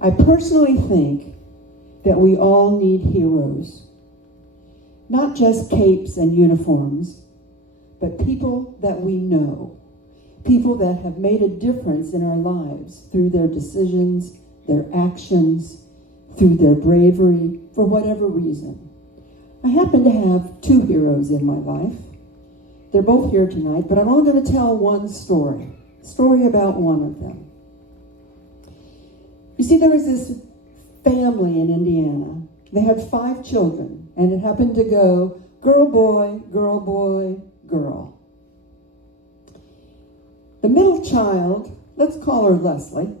I personally think that we all need heroes. Not just capes and uniforms, but people that we know. People that have made a difference in our lives through their decisions, their actions, through their bravery, for whatever reason. I happen to have two heroes in my life. They're both here tonight, but I'm only going to tell one story about one of them. You see, there was this family in Indiana. They had 5 children, and it happened to go girl, boy, girl, boy, girl. The middle child, let's call her Leslie,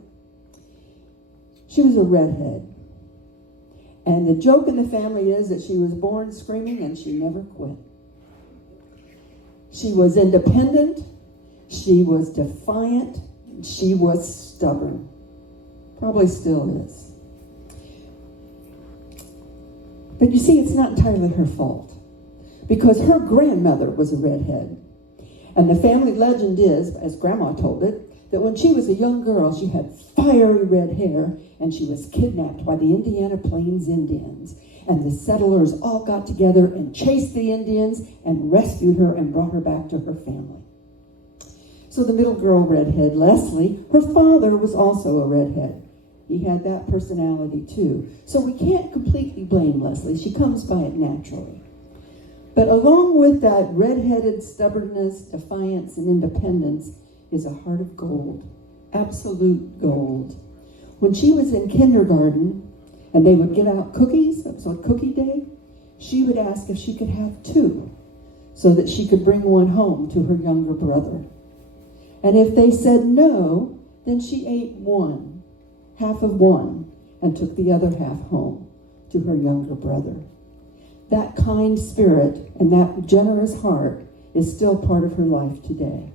she was a redhead. And the joke in the family is that she was born screaming and she never quit. She was independent, she was defiant, she was stubborn. Probably still is. But you see, it's not entirely her fault, because her grandmother was a redhead. And the family legend is, as Grandma told it, that when she was a young girl, she had fiery red hair, and she was kidnapped by the Indiana Plains Indians. And the settlers all got together and chased the Indians and rescued her and brought her back to her family. So the middle girl redhead, Leslie, her father was also a redhead. He had that personality too. So we can't completely blame Leslie. She comes by it naturally. But along with that redheaded stubbornness, defiance, and independence is a heart of gold. Absolute gold. When she was in kindergarten and they would give out cookies, it was like cookie day, she would ask if she could have 2 so that she could bring one home to her younger brother. And if they said no, then she ate one, half of one, and took the other half home to her younger brother. That kind spirit and that generous heart is still part of her life today.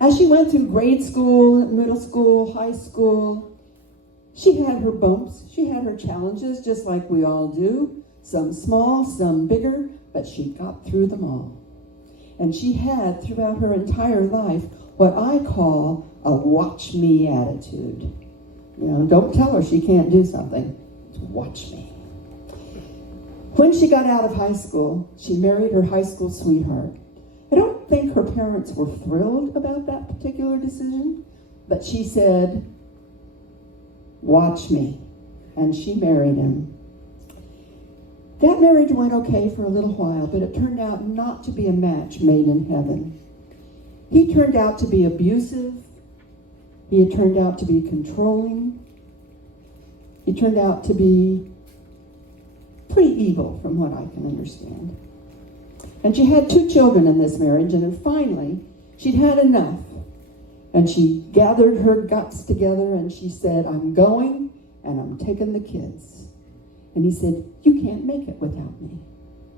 As she went through grade school, middle school, high school, she had her bumps, she had her challenges, just like we all do. Some small, some bigger, but she got through them all. And she had, throughout her entire life, what I call a watch me attitude. You know, don't tell her she can't do something. Watch me. When she got out of high school, she married her high school sweetheart. I don't think her parents were thrilled about that particular decision, but she said, watch me. And she married him. That marriage went okay for a little while, but it turned out not to be a match made in heaven. He turned out to be abusive. He had turned out to be controlling. He turned out to be pretty evil, from what I can understand. And she had 2 children in this marriage, and then finally, she'd had enough. And she gathered her guts together, and she said, I'm going, and I'm taking the kids. And he said, you can't make it without me.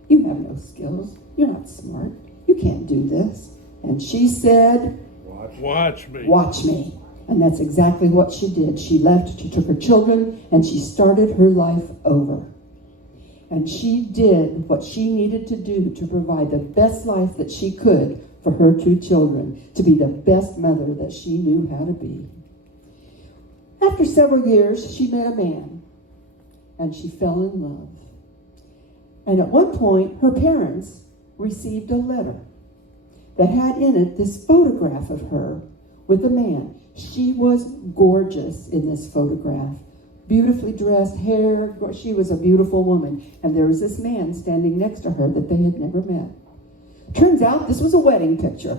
You have no skills. You're not smart. You can't do this. And she said, watch me. Watch me. And that's exactly what she did. She left, she took her children, and she started her life over. And she did what she needed to do to provide the best life that she could for her 2 children, to be the best mother that she knew how to be. After several years, she met a man, and she fell in love. And at one point, her parents received a letter that had in it this photograph of her with a man. She was gorgeous in this photograph. Beautifully dressed, hair, she was a beautiful woman. And there was this man standing next to her that they had never met. Turns out this was a wedding picture.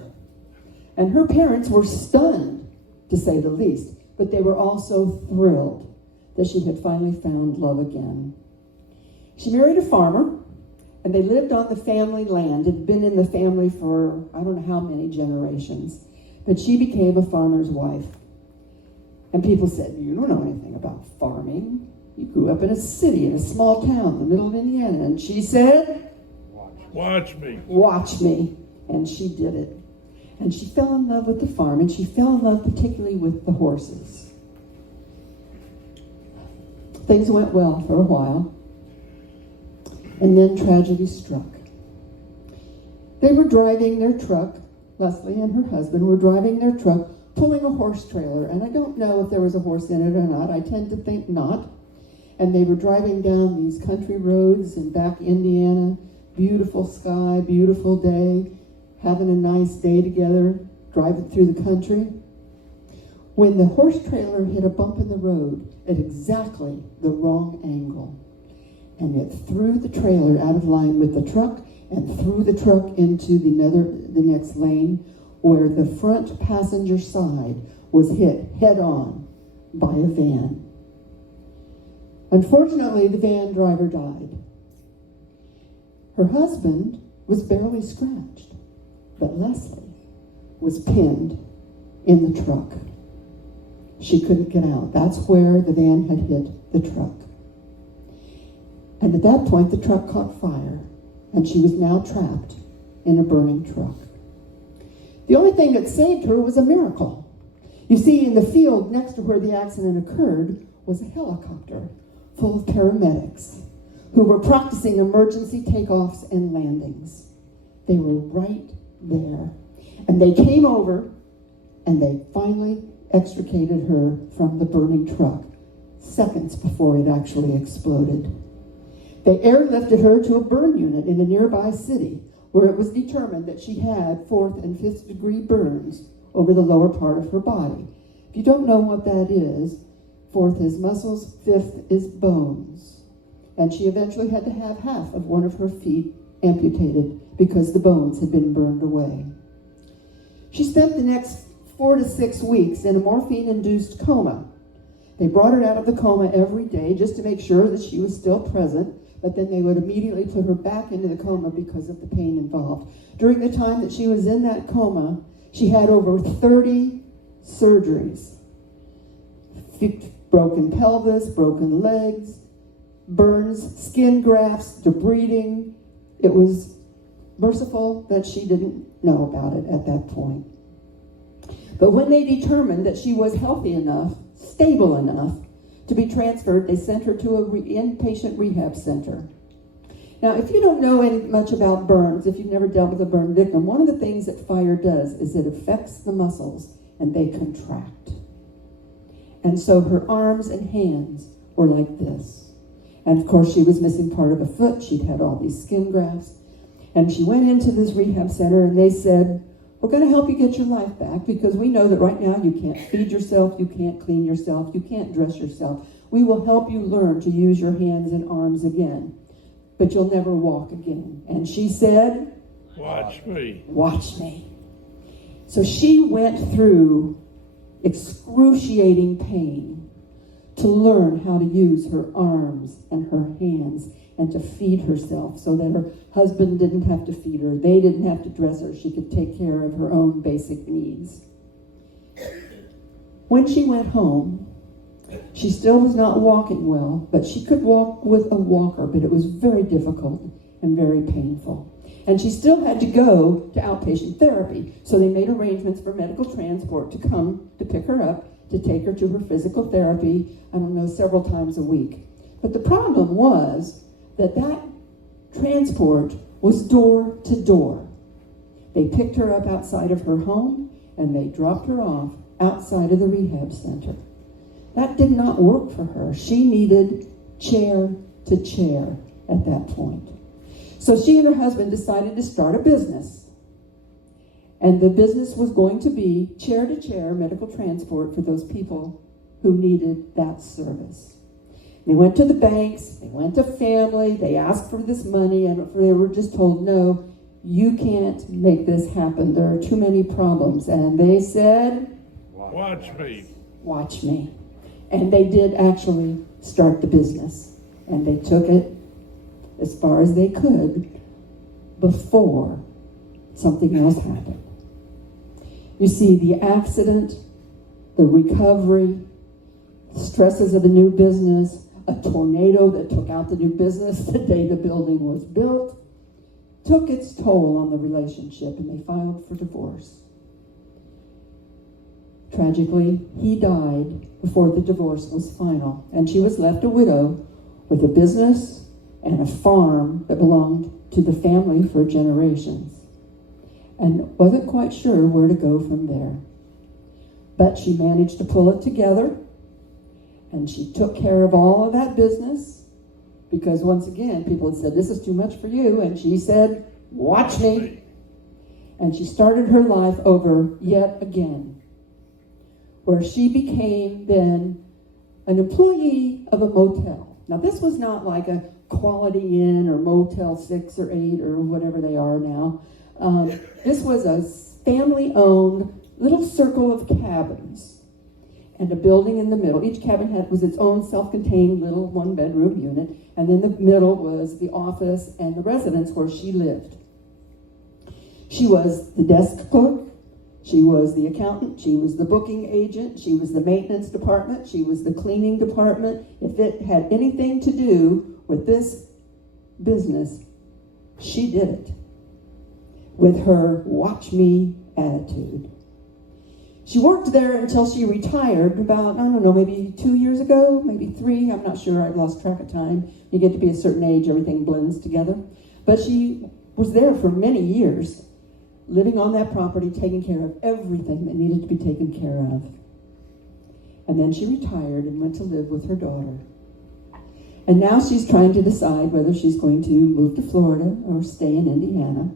And her parents were stunned, to say the least, but they were also thrilled that she had finally found love again. She married a farmer, and they lived on the family land. It had been in the family for I don't know how many generations. But she became a farmer's wife. And people said, you don't know anything about farming. You grew up in a city, in a small town in the middle of Indiana. And she said, watch me. Watch me. And she did it. And she fell in love with the farm, and she fell in love particularly with the horses. Things went well for a while. And then tragedy struck. They were driving their truck, Leslie and her husband were driving their truck pulling a horse trailer, and I don't know if there was a horse in it or not. I tend to think not. And they were driving down these country roads in back Indiana, beautiful sky, beautiful day, having a nice day together, driving through the country. When the horse trailer hit a bump in the road at exactly the wrong angle, and it threw the trailer out of line with the truck and threw the truck into the next lane, where the front passenger side was hit head-on by a van. Unfortunately, the van driver died. Her husband was barely scratched, but Leslie was pinned in the truck. She couldn't get out. That's where the van had hit the truck. And at that point, the truck caught fire, and she was now trapped in a burning truck. The only thing that saved her was a miracle. You see, in the field next to where the accident occurred was a helicopter full of paramedics who were practicing emergency takeoffs and landings. They were right there. And they came over, and they finally extricated her from the burning truck, seconds before it actually exploded. They airlifted her to a burn unit in a nearby city, where it was determined that she had 4th and 5th degree burns over the lower part of her body. If you don't know what that is, 4th is muscles, 5th is bones. And she eventually had to have half of one of her feet amputated because the bones had been burned away. She spent the next 4 to 6 weeks in a morphine-induced coma. They brought her out of the coma every day just to make sure that she was still present, but then they would immediately put her back into the coma because of the pain involved. During the time that she was in that coma, she had over 30 surgeries. Broken pelvis, broken legs, burns, skin grafts, debriding. It was merciful that she didn't know about it at that point. But when they determined that she was healthy enough, stable enough to be transferred, they sent her to an inpatient rehab center. Now, if you don't know much about burns, if you've never dealt with a burn victim, one of the things that fire does is it affects the muscles and they contract. And so her arms and hands were like this. And of course, she was missing part of a foot. She'd had all these skin grafts. And she went into this rehab center and they said, "We're going to help you get your life back because we know that right now you can't feed yourself, you can't clean yourself, you can't dress yourself. We will help you learn to use your hands and arms again, but you'll never walk again." And she said, "Watch me. Watch me." So she went through excruciating pain to learn how to use her arms and her hands and to feed herself so that her husband didn't have to feed her. They didn't have to dress her. She could take care of her own basic needs. When she went home, she still was not walking well, but she could walk with a walker, but it was very difficult and very painful. And she still had to go to outpatient therapy. So they made arrangements for medical transport to come to pick her up, to take her to her physical therapy, several times a week. But the problem was that transport was door to door. They picked her up outside of her home and they dropped her off outside of the rehab center. That did not work for her. She needed chair to chair at that point. So she and her husband decided to start a business. And the business was going to be chair to chair medical transport for those people who needed that service. They went to the banks, they went to family, they asked for this money, and they were just told, "No, you can't make this happen. There are too many problems." And they said, "Watch me. Watch me." And they did actually start the business. And they took it as far as they could before something else happened. You see, the accident, the recovery, the stresses of the new business, a tornado that took out the new business the day the building was built, took its toll on the relationship, and they filed for divorce. Tragically, he died before the divorce was final, and she was left a widow with a business and a farm that belonged to the family for generations, and wasn't quite sure where to go from there. But she managed to pull it together, and she took care of all of that business, because once again, people had said, this is too much for you, and she said, watch me. And she started her life over yet again, where she became then an employee of a motel. Now, this was not like a Quality Inn or Motel 6 or 8 or whatever they are now. This was a family-owned little circle of cabins and a building in the middle. Each cabin was its own self-contained little one-bedroom unit, and then the middle was the office and the residence where she lived. She was the desk clerk, she was the accountant, she was the booking agent, she was the maintenance department, she was the cleaning department. If it had anything to do with this business, she did it with her watch me attitude. She worked there until she retired about, I don't know, maybe 2 years ago, maybe 3, I'm not sure, I've lost track of time. You get to be a certain age, everything blends together. But she was there for many years, living on that property, taking care of everything that needed to be taken care of. And then she retired and went to live with her daughter. And now she's trying to decide whether she's going to move to Florida or stay in Indiana.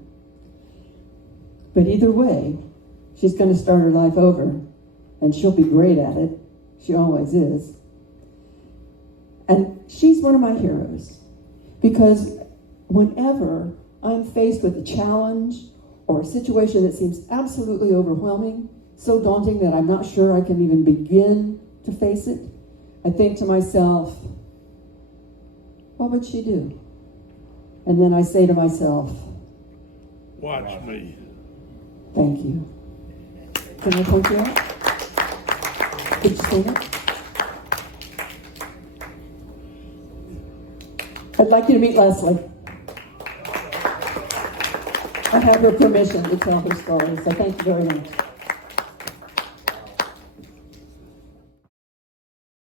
But either way, she's going to start her life over, and she'll be great at it. She always is. And she's one of my heroes, because whenever I'm faced with a challenge or a situation that seems absolutely overwhelming, so daunting that I'm not sure I can even begin to face it, I think to myself, what would she do? And then I say to myself, watch me. Thank you. Can I point you out? Did you say that? I'd like you to meet Leslie. I have her permission to tell her story, so thank you very much.